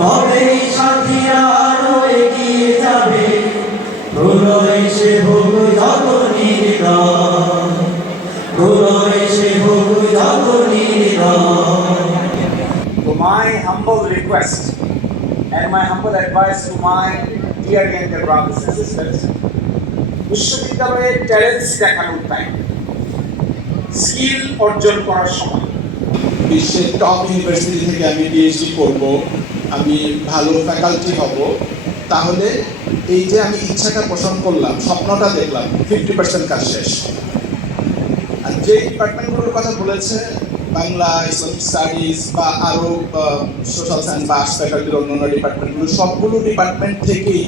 তবেই সাথীরা আরো এগিয়ে যাবে, প্রলয় সে হোক যত নির্দয়, প্রলয় সে হোক যত নির্দয়। So my humble request and my humble advice to my dear younger brothers and sisters, বিশ্ববিদ্যালয়ের ট্যালেন্টস দেখানোর টাইম, স্কিল অর্জন করার সময়। বিশ্বের টপ ইউনিভার্সিটি থেকে আমি পিএইচডি করব, আমি ভালো ফ্যাকাল্টি হব, তাহলে এই যে আমি ইচ্ছাটা পোষণ করলাম, স্বপ্নটা দেখলাম, 50% কাজ শেষ। আর যে ডিপার্টমেন্টগুলোর কথা বলেছে, বাংলা, ইসলামিক স্টাডিজ বা আরও সোশ্যাল সায়েন্স বা আর্টস ফ্যাকাল্টির অন্যান্য ডিপার্টমেন্টগুলো, সবগুলো ডিপার্টমেন্ট থেকেই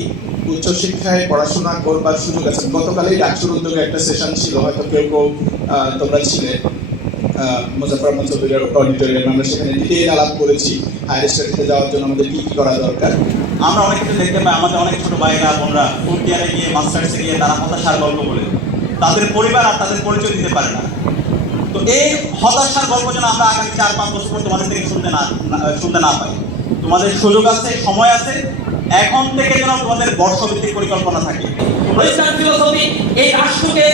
উচ্চশিক্ষায় পড়াশোনা করবার সুযোগ আছে। গতকালই ডাকসুর উদ্যোগে একটা সেশন ছিল, হয়তো কেউ তোমরা ছিলে, মুজাফফর আহমদ চৌধুরীর অডিটোরিয়ামে। আমরা সেখানে ডিটেইল আলাপ করেছি হায়ার স্টাডিতে যাওয়ার জন্য আমাদের কী কী করা দরকার। আমরা অনেক কিছু দেখতে পাই, আমাদের অনেক ছোটো ভাইরা বোনরা ফোর্থ ইয়ারে গিয়ে মাস্টার্সে গিয়ে তারা হতাশার গল্প বলে, তাদের পরিবার আর তাদের পরিচয় দিতে পারে না। তো এই হতাশার গল্প যেন আমরা আগামী 4-5 বছর পর তোমাদের থেকে শুনতে না পাই। তোমাদের সুযোগ আছে, সময় আছে, এখন থেকে যেন তোমাদের বর্ষভিত্তিক পরিকল্পনা থাকে। ইসলাম ফিলোসফি এই রাষ্ট্রকে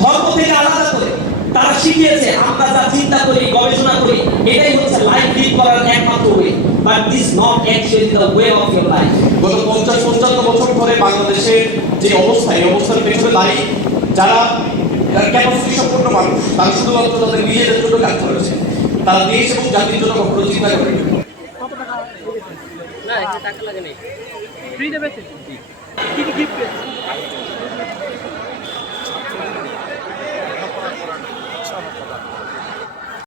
ধর্ম থেকে আলাদা করে তারা শিখিয়েছে। আমরা যা চিন্তা করি, গবেষণা করি, এটাই হচ্ছে লাইফ লিড করার একমাত্র way, but this not actually the way of your life. গত 50-55 বছর ধরে বাংলাদেশের যে অবস্থা, এই অবস্থার পেছনে দায়ী যারা ক্যাপাসিটি সম্পন্ন মানুষ, তারা শুধুমাত্র তাদের নিজেদের জন্য কাজ করেছে, তারা দেশ এবং জাতির জন্য কখনো চিন্তা করেনি। না, টাকা লাগে নেই, ফ্রি দেবে, কি কি গিফট